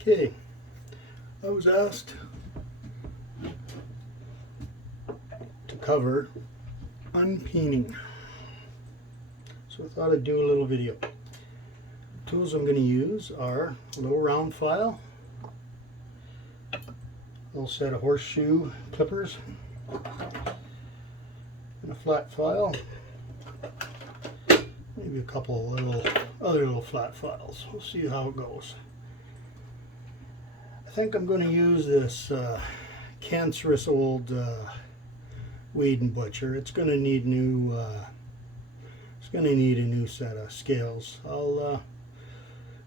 Okay, I was asked to cover unpeening, so I thought I'd do a little video. The tools I'm going to use are a little round file, a little set of horseshoe clippers, and a flat file, maybe a couple of other little flat files. We'll see how it goes. I think I'm going to use this cancerous old Weed and Butcher. It's going to need new. It's going to need a new set of scales.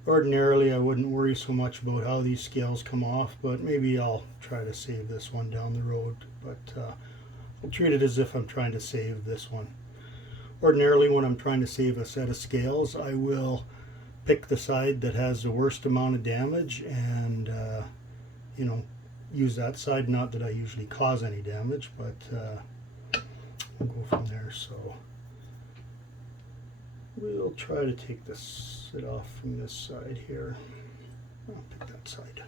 Ordinarily I wouldn't worry so much about how these scales come off, but maybe I'll try to save this one down the road. But I'll treat it as if I'm trying to save this one. Ordinarily, when I'm trying to save a set of scales, I will pick the side that has the worst amount of damage and you know, use that side. Not that I usually cause any damage, but we'll go from there. So we'll try to take it off from this side here. I'll pick that side.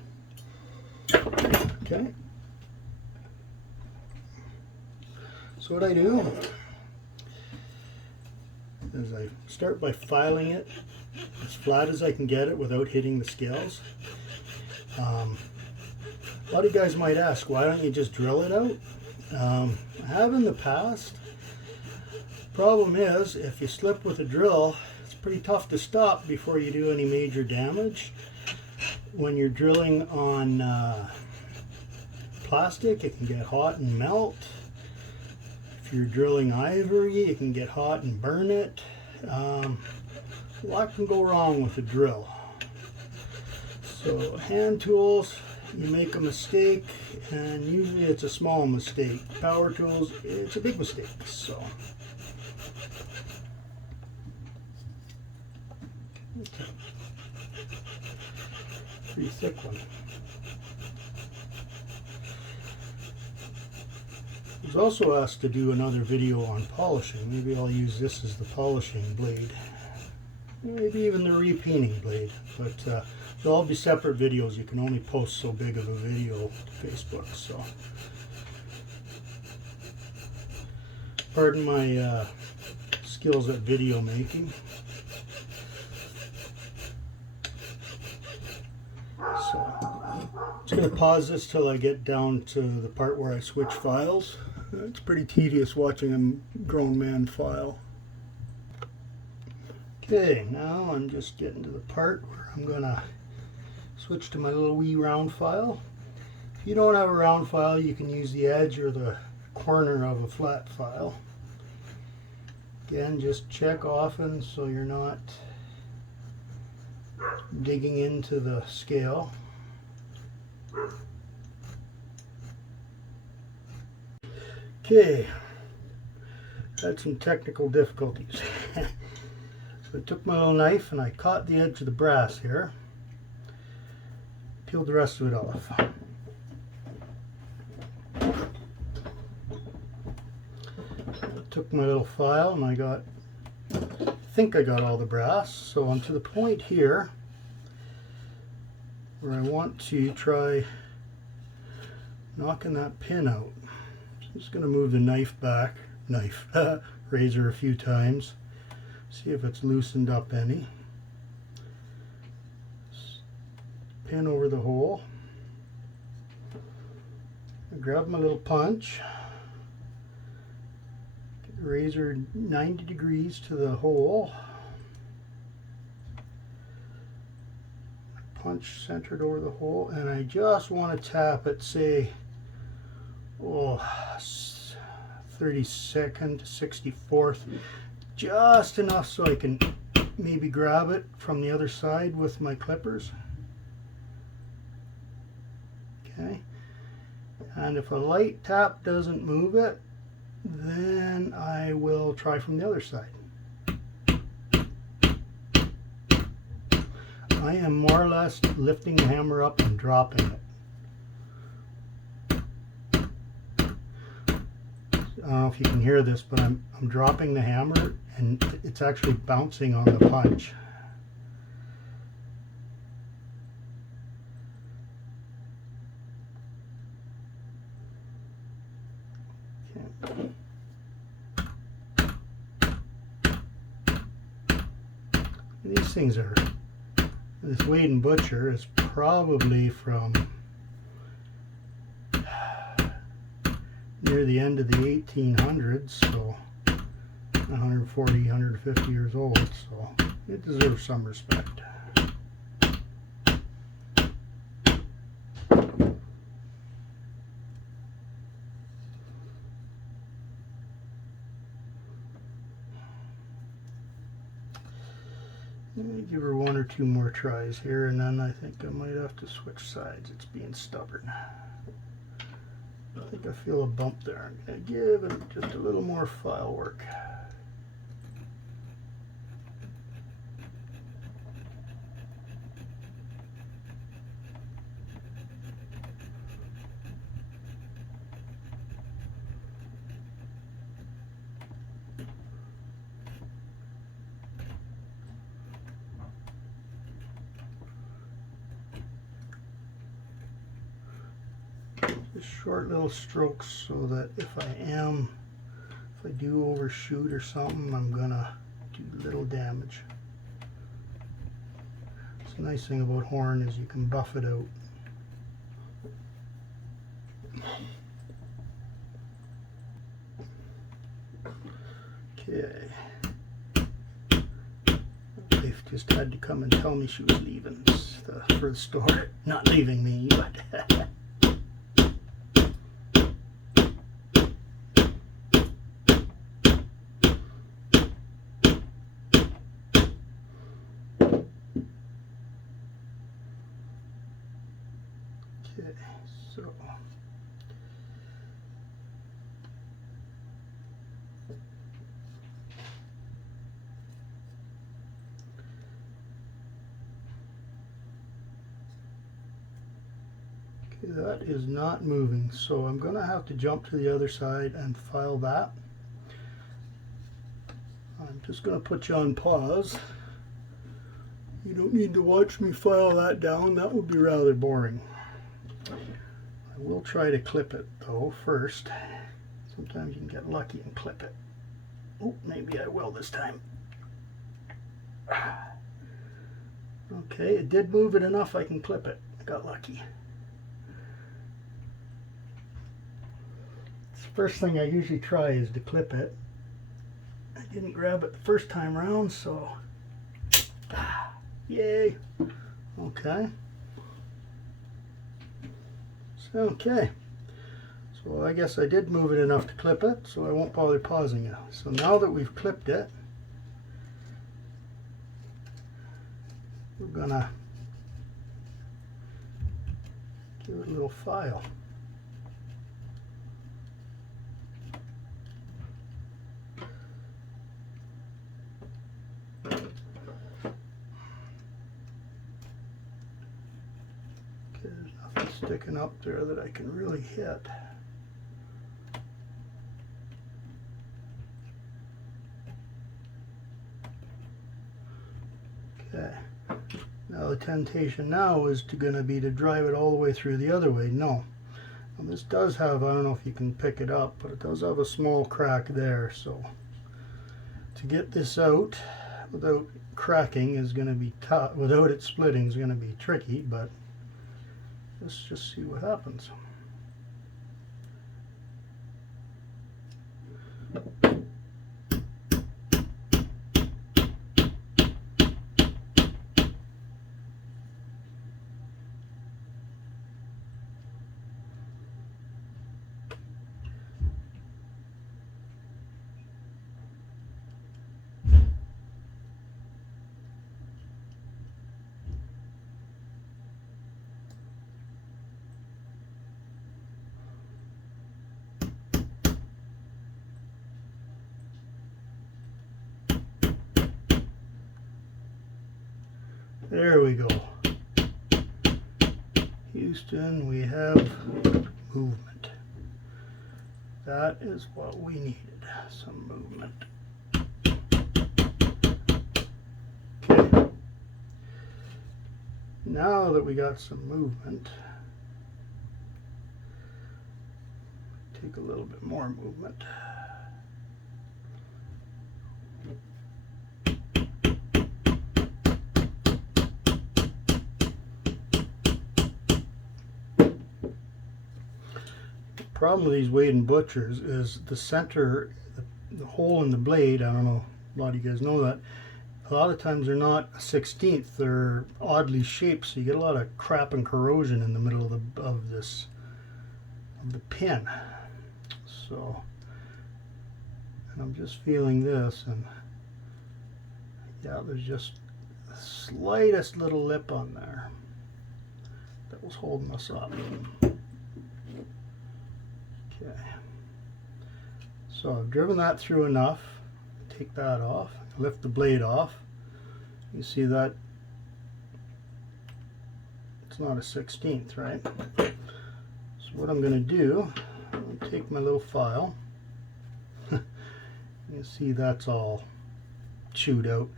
Okay. So what I do is I start by filing it as flat as I can get it without hitting the scales. A lot of you guys might ask, why don't you just drill it out? I have in the past. Problem is, if you slip with a drill, it's pretty tough to stop before you do any major damage. When you're drilling on plastic, it can get hot and melt. If you're drilling ivory, it can get hot and burn it. A lot can go wrong with a drill. So hand tools, you make a mistake, and usually it's a small mistake. Power tools, it's a big mistake. So okay. Pretty thick one. I was also asked to do another video on polishing. Maybe I'll use this as the polishing blade. Maybe even the repeening blade. But they'll all be separate videos. You can only post so big of a video to Facebook. So pardon my skills at video making. So I'm just going to pause this till I get down to the part where I switch files. It's pretty tedious watching a grown man file. Okay, now I'm just getting to the part where I'm going to switch to my little wee round file. If you don't have a round file, you can use the edge or the corner of a flat file. Again, just check often so you're not digging into the scale. Okay, had some technical difficulties. So I took my little knife and I caught the edge of the brass here, peeled the rest of it off. Took my little file and I think I got all the brass. So I'm to the point here where I want to try knocking that pin out. I'm just going to move the razor a few times, see if it's loosened up any. Pin over the hole. I grab my little punch, get the razor 90 degrees to the hole. Punch centered over the hole, and I just want to tap it, say, 32nd, 64th, just enough so I can maybe grab it from the other side with my clippers. Okay, and if a light tap doesn't move it, then I will try from the other side. I am more or less lifting the hammer up and dropping it. I don't know if you can hear this, but I'm dropping the hammer and it's actually bouncing on the punch. Okay. These things are, this Wade and Butcher is probably from near the end of the 1800s, so 140, 150 years old, so it deserves some respect. Let me give her one or two more tries here, and then I think I might have to switch sides. It's being stubborn. I think I feel a bump there. I'm going to give it just a little more file work. Just short little strokes so that if I do overshoot or something, I'm gonna do little damage. The nice thing about horn is you can buff it out. Okay. My wife just had to come and tell me she was leaving for the store. Not leaving me, but okay, so that is not moving, so I'm going to have to jump to the other side and file that. I'm just going to put you on pause. You don't need to watch me file that down, that would be rather boring. I will try to clip it though first. Sometimes you can get lucky and clip it. Oh, maybe I will this time. Okay, it did move it enough I can clip it. I got lucky. First thing I usually try is to clip it. I didn't grab it the first time around, so yay. Okay. Okay. So I guess I did move it enough to clip it, so I won't bother pausing it. So now that we've clipped it, we're gonna give it a little file. Sticking up there that I can really hit. Okay. Now the temptation now is going to be to drive it all the way through the other way. No. And this does have, I don't know if you can pick it up, but it does have a small crack there. So to get this out without cracking is going to be tough. Without it splitting is going to be tricky, but let's just see what happens. There we go. Houston, we have movement. That is what we needed, some movement. Okay. Now that we got some movement, take a little bit more movement. The problem with these Wade and Butchers is the center, the hole in the blade, I don't know, a lot of you guys know that, a lot of times they're not a 16th, they're oddly shaped, so you get a lot of crap and corrosion in the middle of the pin. So, and I'm just feeling this, and yeah, there's just the slightest little lip on there that was holding us up. Okay, so I've driven that through enough. Take that off, lift the blade off. You see that it's not a 16th, right? So what I'm going to do, I'll take my little file. You see that's all chewed out.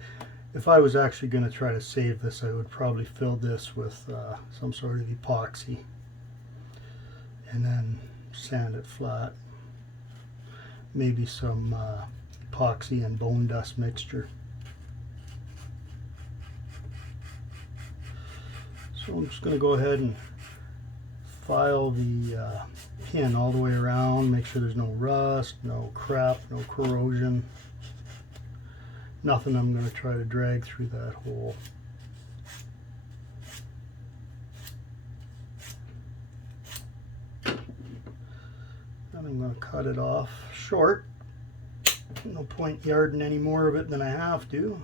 If I was actually going to try to save this, I would probably fill this with some sort of epoxy and then sand it flat. Maybe some epoxy and bone dust mixture. So I'm just going to go ahead and file the pin all the way around, make sure there's no rust, no crap, no corrosion, nothing I'm going to try to drag through that hole. And I'm going to cut it off short. No point yarding any more of it than I have to.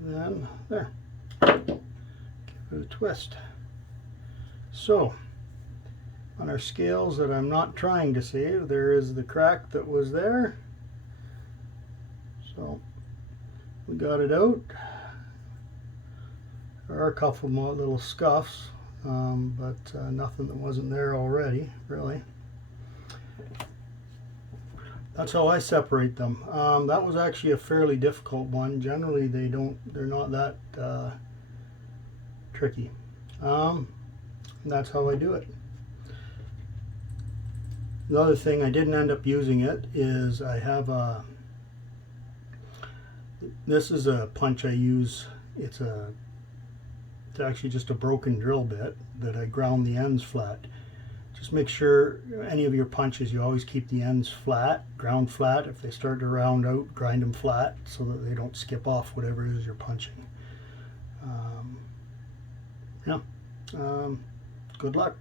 Then there, give it a twist. So on our scales that I'm not trying to save, there is the crack that was there. So we got it out. There are a couple more little scuffs, but nothing that wasn't there already, really. That's how I separate them. That was actually a fairly difficult one. Generally, they're not that tricky. That's how I do it. The other thing, I didn't end up using it, is I have this is a punch I use. It's actually just a broken drill bit that I ground the ends flat. Just make sure any of your punches, you always keep the ends flat, ground flat. If they start to round out, grind them flat so that they don't skip off whatever it is you're punching. Good luck.